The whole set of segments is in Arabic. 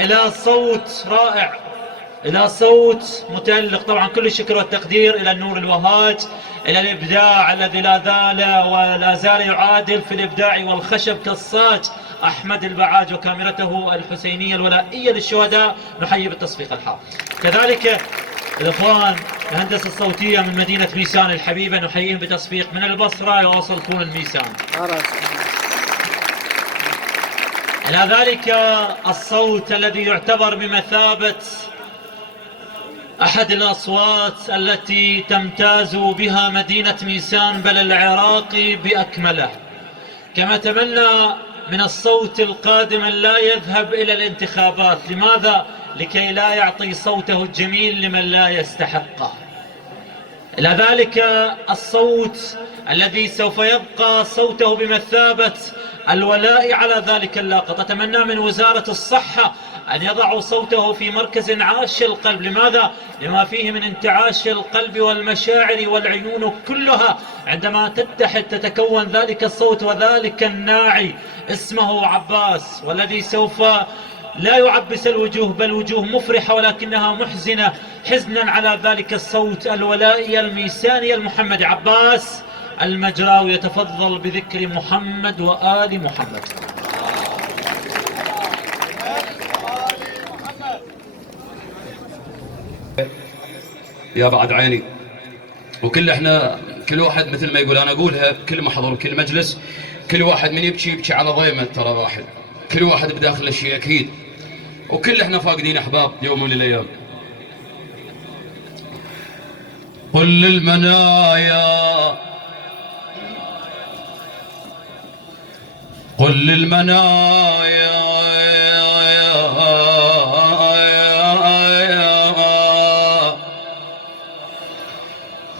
إلى صوت رائع، إلى صوت متألق. طبعا كل الشكر والتقدير إلى النور الوهاج، إلى الإبداع الذي لا زال ولا زال يعادل في الإبداع والخشب كالصاج أحمد البعاج وكاميرته الحسينية الولائية للشهداء، نحيي بالتصفيق الحار. كذلك الإخوان الهندسة الصوتية من مدينة ميسان الحبيبة، نحييهم بتصفيق من البصرة يوصلون الميسان. إلى ذلك الصوت الذي يعتبر بمثابة أحد الأصوات التي تمتاز بها مدينة ميسان بل العراق بأكمله. كما تمنى من الصوت القادم لا يذهب إلى الانتخابات. لماذا؟ لكي لا يعطي صوته الجميل لمن لا يستحقه. إلى ذلك الصوت الذي سوف يبقى صوته بمثابة الولاء على ذلك اللقطة. أتمنى من وزارة الصحة أن يضعوا صوته في مركز انعاش القلب. لماذا؟ لما فيه من انتعاش القلب والمشاعر والعيون كلها عندما تتحد تتكون ذلك الصوت وذلك الناعي اسمه عباس، والذي سوف لا يعبس الوجوه بل وجوه مفرحة ولكنها محزنة حزنا على ذلك الصوت الولائي الميساني المحمدي. عباس المجراوي يتفضل بذكر محمد وآل محمد. يا بعد عيني، وكل احنا كل واحد مثل ما يقول، انا اقولها كل ما حضر كل مجلس، كل واحد من يبكي يبكي على ضيمه، ترى واحد كل واحد بداخل شيء اكيد، وكل احنا فاقدين احباب يوم من الايام. قل للمنايا، قل للمنايا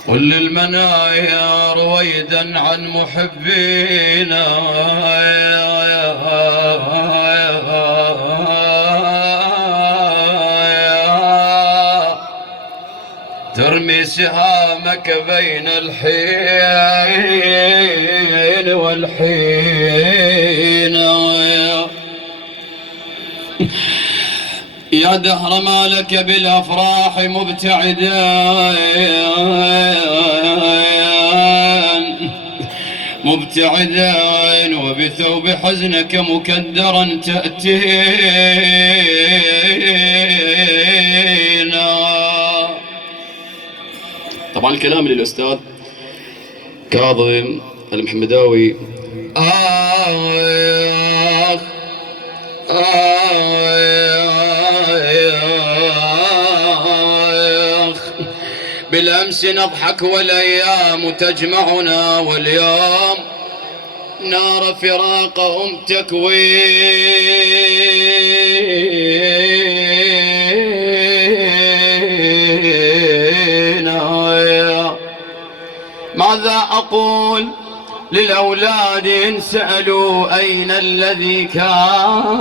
قل للمنايا رويدا عن محبينا، ترمي سهامك بين الحين والحين، يا دهر ما لك بالأفراح مبتعدا وبثوب حزنك مكدرا تأتينا. طبعا الكلام للأستاذ كاظم المحمداوي. بالأمس نضحك والأيام تجمعنا، واليوم نار فراقهم تكوينا. ماذا أقول للأولاد إن سألوا أين الذي كان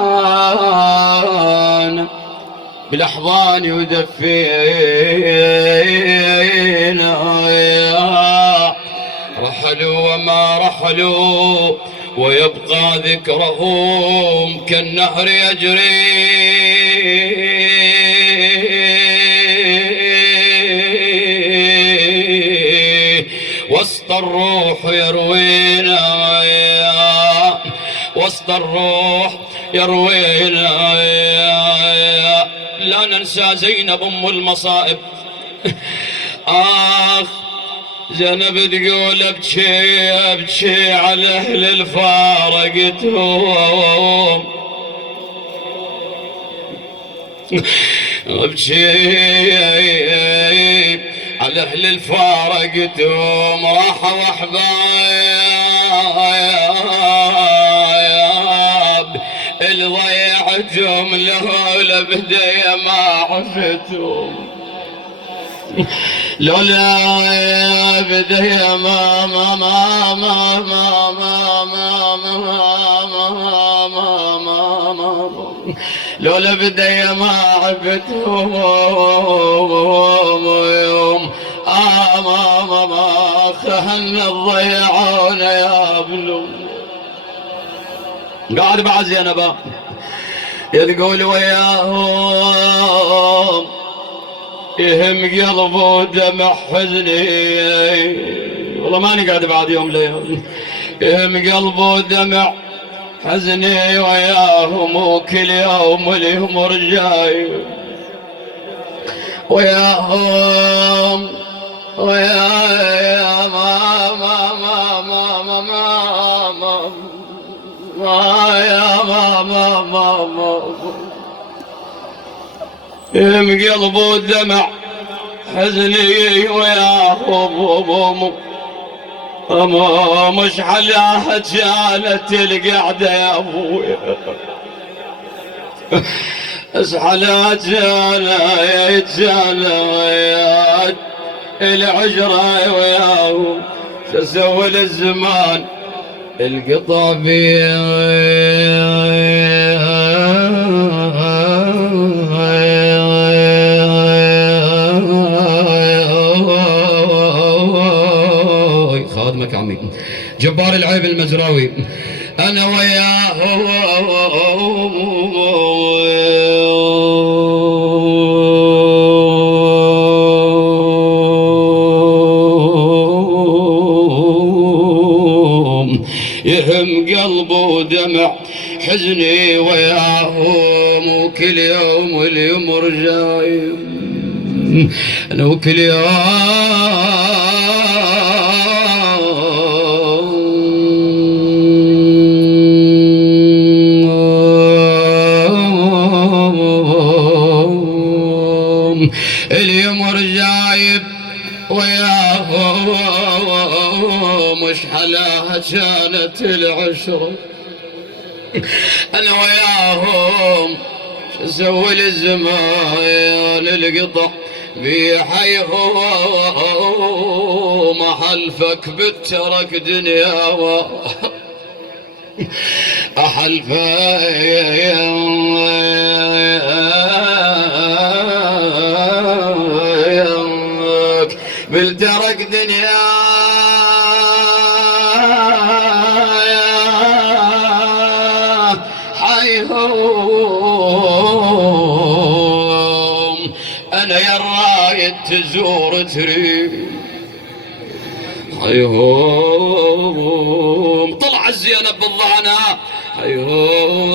بالأحضان يدفينا؟ رحلوا وما رحلوا ويبقى ذكرهم كالنهر يجري وسط الروح يروينا، وسط الروح يروينا. لا ننسى زينب أم المصائب. زينب تقول ابكي ابكي على اهل الفارقتهم، ابكي على اهل الفارقتهم، راحوا احباب اللي ضيعتهم لولا بداية ما عفتهم، لولا بداية ما ما ما ما ما ما ما ما ما لولا بداية ما عفتهم يوم ما خهن الضيعون يا بلو. قاعد بعد زينب يقول وياهم يهم قلبه دمع حزني، والله ماني قاعد بعد يوم ليل، يهم قلبه دمع حزني وياهم، وكل يوم اليوم رجاي وياهم ويا ما ما ما ما ما ما ما يا ما ما ما ما يهم قلبه دمع حزني وياهم، مش حلاها كانت القعدة يا ابويا، اسحلها جانا العجرة وياهم، شو سوى للزمان القطع بيه خادمك عمي جبار العيب المزراوي. انا وياه يهم قلبه دمع حزني وياهم، وكل يوم واليوم رجاي انا وكل يوم اليوم رجايب وياهم، مش حلاها كانت العشرة انا وياهم، شو سوي للزمان القطع بحيهم، احلفك بالترك دنيا احلفك بالترك دنيا حيهم، انا يا الرايد تزور تريد حيهم، طلع الزينب بالضعنة حيهم،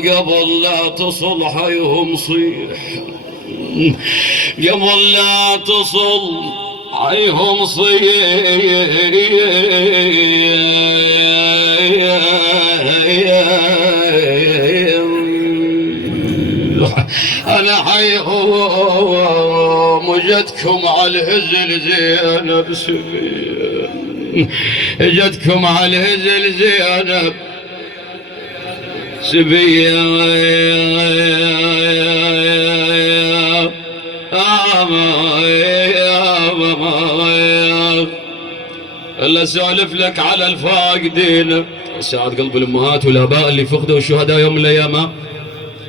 قبل لا تصل حيهم صيح، قبل لا تصل حيهم صيح، انا حيهم وجدكم على الهزل زينب سبيل، جدكم على الهزل زينب سبيل، الا اسولف لك على الفاقدين، ساعد قلب الامهات والاباء اللي فقدوا الشهداء يوم من الايام،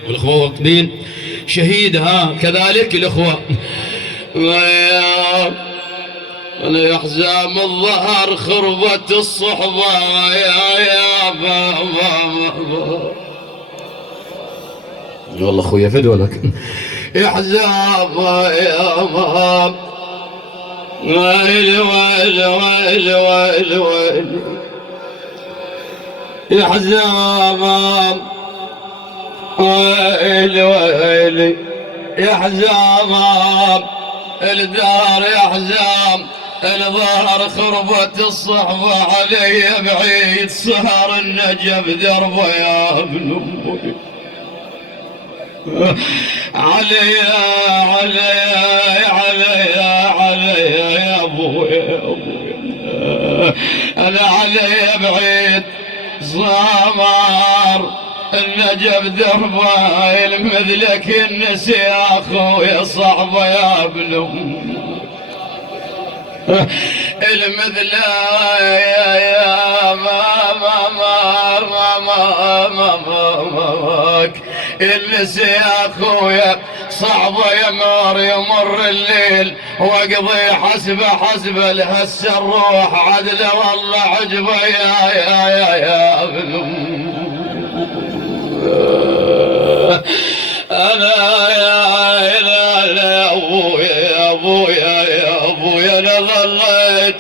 والاخوه واقدين شهيد، ها كذلك الاخوه. انا يا حزام الظهر خربت الصحبه يا بابا، والله اخويا فدولك يا حزام يا بابا، ويلي ويلي ويلي ويلي ويلي يا حزام، ويلي ويلي يا حزام، الدار يا حزام الظهر خربت الصحبة علي بعيد، سهر النجف دربه يا ابن امي، علي علي علي علي يا ابويا يا ابويا، انا علي بعيد صامر النجف دربه، المثلك النسي يا اخويا صعبه يا ابن امي، المثل يا ما النسي يا اخويا صعبة يمر الليل واقضي حسب لهسه الروح عدله والله عجبه يا ابن انا يا ابويا انا ظليت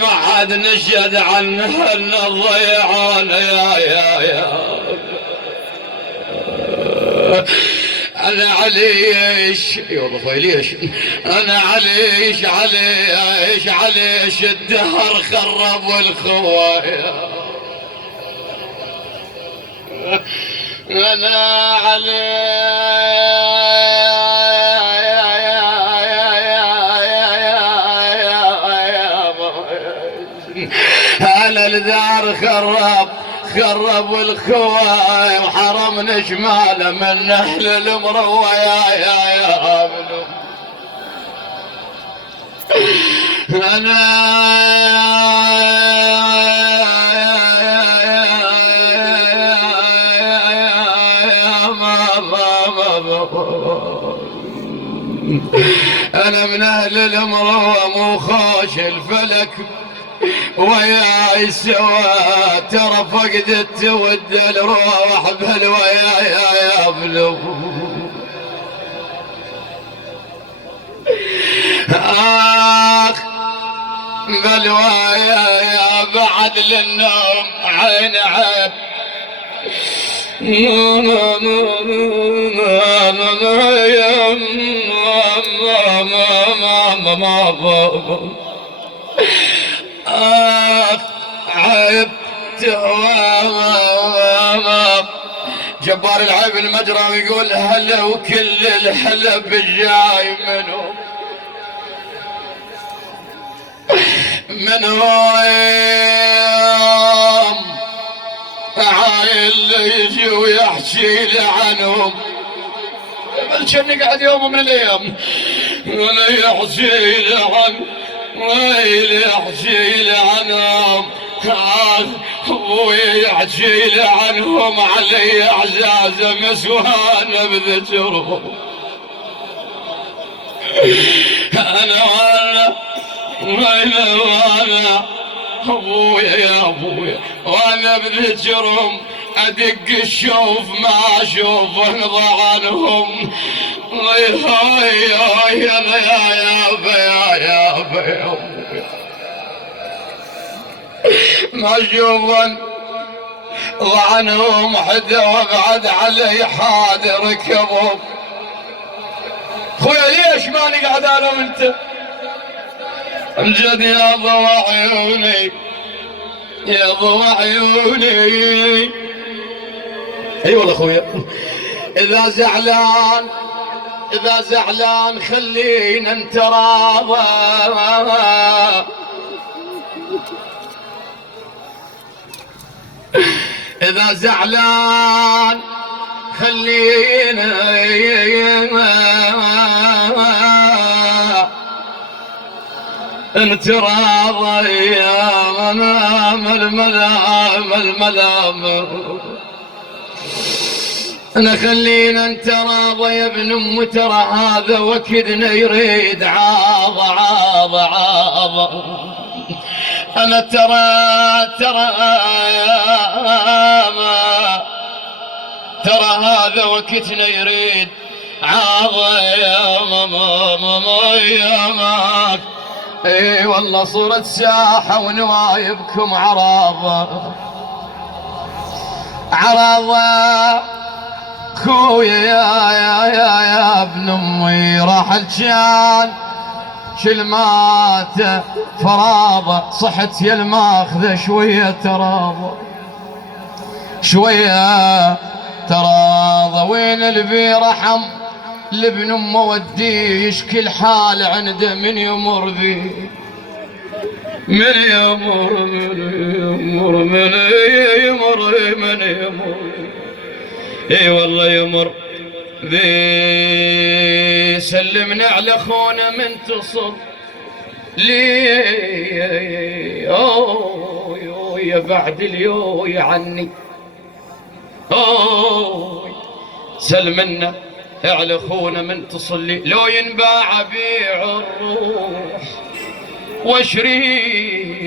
ما حد نشهد عنها الضيعان يا انا عليش والله خوي ليش انا عليش الدهر خرب والخوايا انا على الدار خرب والخواي وحرمنا شماله من اهل المروه يا ابن انا انا من اهل المروه مو خوش الفلك وياي سوا ترى فقدت ود الروح بالويا يا بلو اخ بالويا يا بعد للنوم عين عيب عيبت جبار العيب المجرى يقول هلا وكل الحلب الجاي منهم عايل يجي ويحكي لي عنهم كأني قاعد يوم من الايام ولا يحكي لي عنهم ابوي يحكي لي عنهم علي اعزاز مسوان بذكرهم انا ابويا يا ابويا وانا بذكرهم ادق الشوف ما اشوف انضى عنهم يا ما اشوفن ضعنهم حدا وابعد علي حاد ركبهم خويا ليش ماني قاعد انا وانت امجد يا ضوى عيوني يا ضوى عيوني اي والله خويا اذا زعلان خلينا نتراضى اذا زعلان خلينا نتراضى يا منام الملام انا خلينا نتراضى يا ابن ام ترى هذا وكدنا يريد عاض انا ترى هذا وكتنا يريد عاض يا ماما اي والله صورة ساحة ونوايبكم عراضة خويا يا ابن امي راح الجان كلمات فراضة صحت يا الماخذة شوية تراضى وين البي رحم لابن امه وديه يشكي الحال عنده من يمر ذي من يمر اي والله يمر ذي سلمنا على اخونا من تصل لي يا بعد اليوم عني سلمنا على اخونا من تصلي لو ينباع بيع الروح واشريه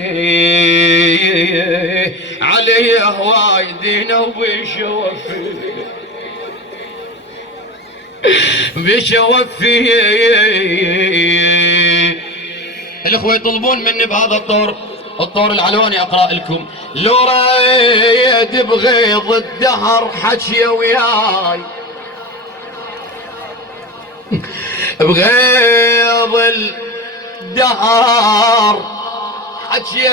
عليه وايدينا وبشوفي بشوفي. الاخوه يطلبون مني بهذا الطور العلواني اقرا لكم. لو ريد بغيض الدهر حكي وياي بغيض الدهر حكي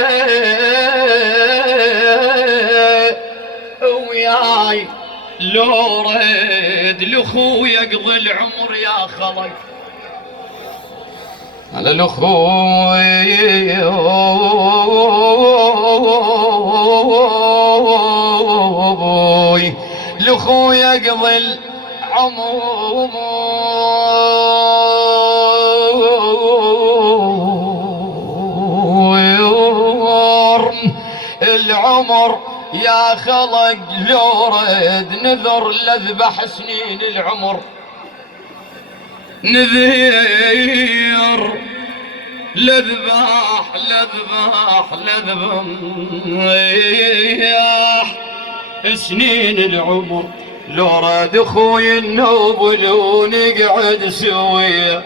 وياي لو ريد لاخوي يقضي العمر يا خلي على الاخوي لاخوي يقضي العمر يا خلق لو ريد نذر لذبح سنين العمر نذير لذبح سنين العمر لو راد اخوي النوبل ونقعد سويه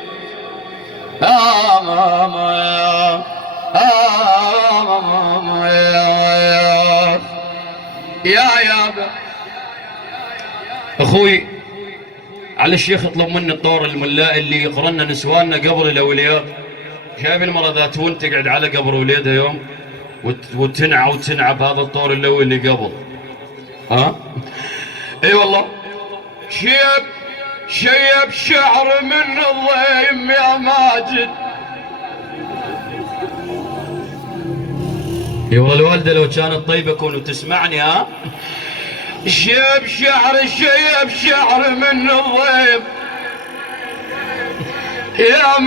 يا اخوي على الشيخ يطلب مني الطور الملاء اللي يقرنا نسواننا قبر الاولياء. شايف المرة ذات تقعد على قبر وليدها يوم وتنعى بهذا الطور اللي قبل. اي والله شيب شعر من الضيم يا ماجد. اي والله الوالده لو كانت طيبه كون وتسمعني. شيب شعر من الضيم يا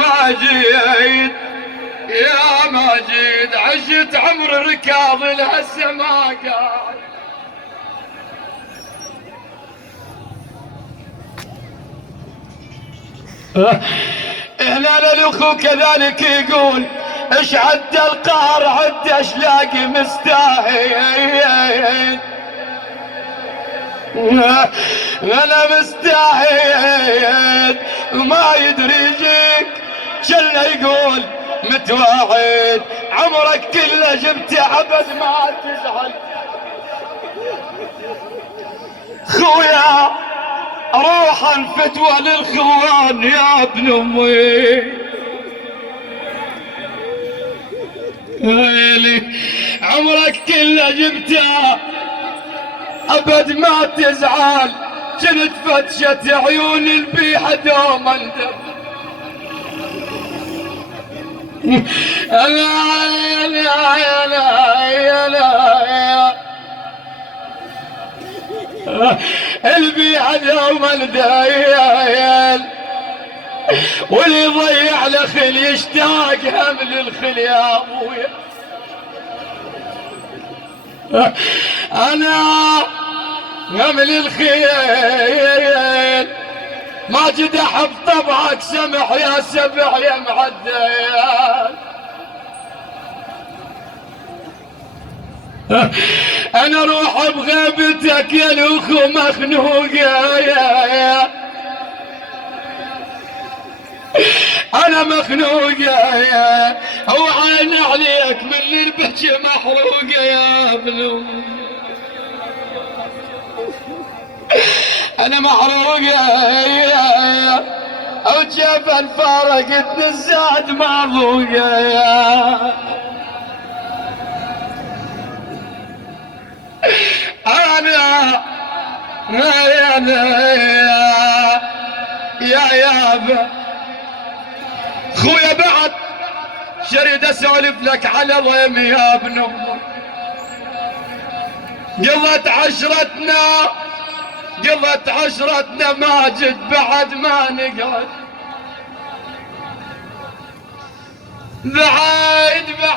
ماجد عشت عمر ركاض لهسه ما قاعد. هلال الاخو كذلك يقول اش عد القهر عد اشلاقي مستاهل انا مستاهل وما يدري يجيك شلنا يقول متواعد عمرك كله جبت عبد ما تزعل. خويا روحا فتوى للخوان يا ابن امي عمرك كله جبته ابد ما تزعل. كنت فتشة عيون البيحة دوما البيعة دوما دايل واللي يضيع لخل يشتاق هم للخل يا ابويا. انا هم للخيل ما جد احب طبعك سمح يا سبح يا معديال. انا روح بغيبتك يا الاخو مخنوق يا انا مخنوق يا هو عين عليك من اللي البحكي محروقه يا ابنو. انا محروق يا او جبل فارقتني الزاد معذوق يا انا يا يابا خويا بعد شريد اسولف لك على ضيمي يا ابن امك. قضت عشرتنا ماجد بعد ما نقعد بعيد ما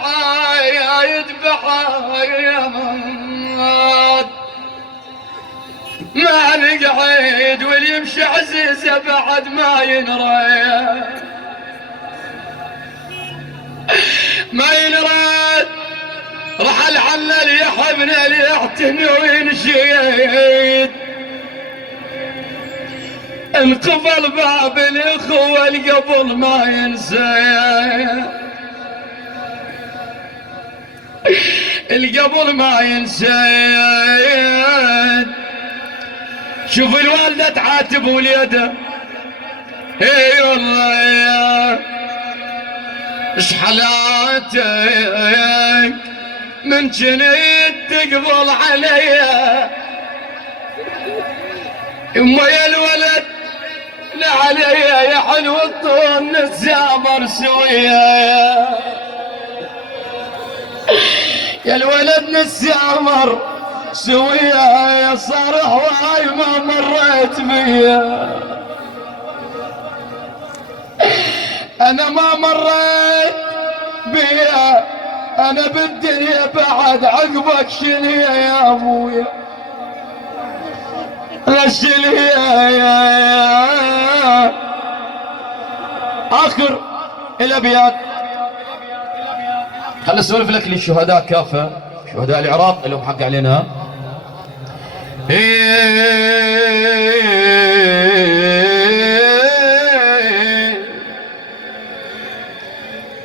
نقعد بعيد واللي يمشي عزيزه بعد ما ينرى ما ينرد. رحل عنا اللي يحبنا اللي يعتني وينشيد، انقفل باب الاخوه القبل ما ينسى، القبل ما ينسى. شوف الوالده تعاتب وليده، اي والله اش حالاتك من جنيت تقبل عليا يما يا الولد لا عليا يا حلو الطون الزامر سويا، يا الولد نسامر سويا يا صار هواي ما مريت بيا، انا ما مريت بيا انا بالدنيا بعد عقبك شنيا يا ابويا، لا شنيا يا اخر الابيات. خل اسولف لك للشهداء كافه، شهداء العراق اللي هم حق علينا.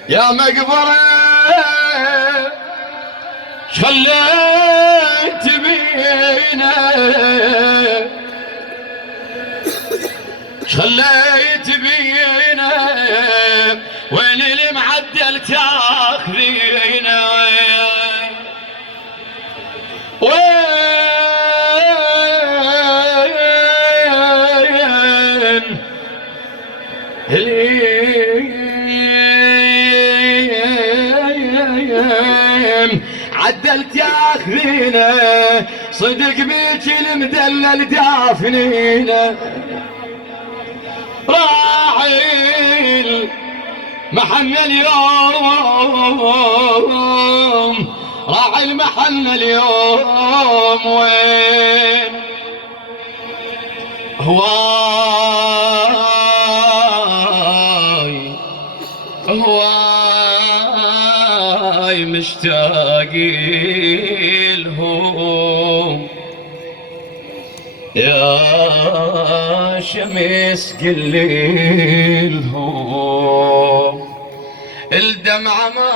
يا مقبره خليت بينا خليت بينا وين المعدل تاخذينا، وين عدلت ياخذينا صدق بيك المدلل دافنينا، راعي المحن اليوم راعي المحن اليوم وين هواي هواي مشتاقي لهم يا شمس قلي لهم الدمعة ما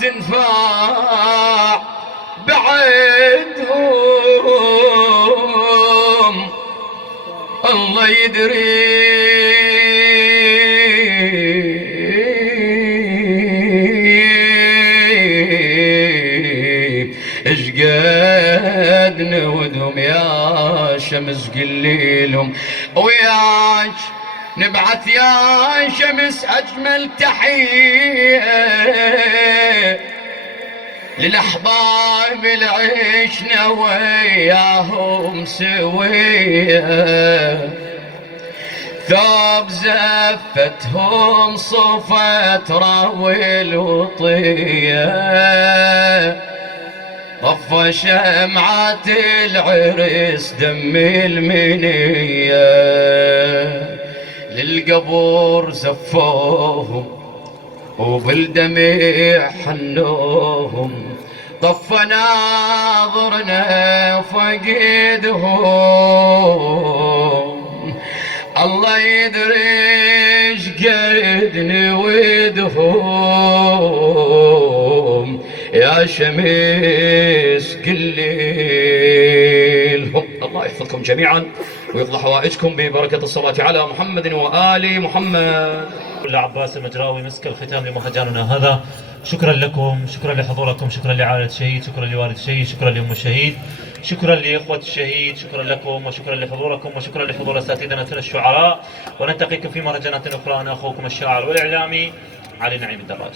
تنفع بعدهم الله يدري ايش قد نودهم يا شمس قليلهم، وياك نبعث يا شمس اجمل تحيه للاحباب اللي عشنا وياهم سويه، ثوب زفتهم صفت راوي الوطيه، طفى شمعة العرس دم المنية، للقبور زفوهم وبالدمع حنوهم، طفى ناظرنا فقدهم، الله يدري ايش قد نودهم يا شمس قليلهم. الله يحفظكم جميعا ويقضي حوائجكم ببركة الصلاة على محمد وآل محمد. كل عباس المجراوي مسك الختام لمهرجاننا هذا. شكرا لكم، شكرا لحضوركم، شكرا لعائلة الشهيد، شكرا لوالد الشهيد، شكرا لأم الشهيد، شكرا لإخوة الشهيد، شكرا لكم وشكرا لحضوركم وشكرا لحضور أساتذتنا الشعراء، ونلتقيكم في مهرجانات أخرى. أنا أخوكم الشاعر والإعلامي علي نعيم الدراج.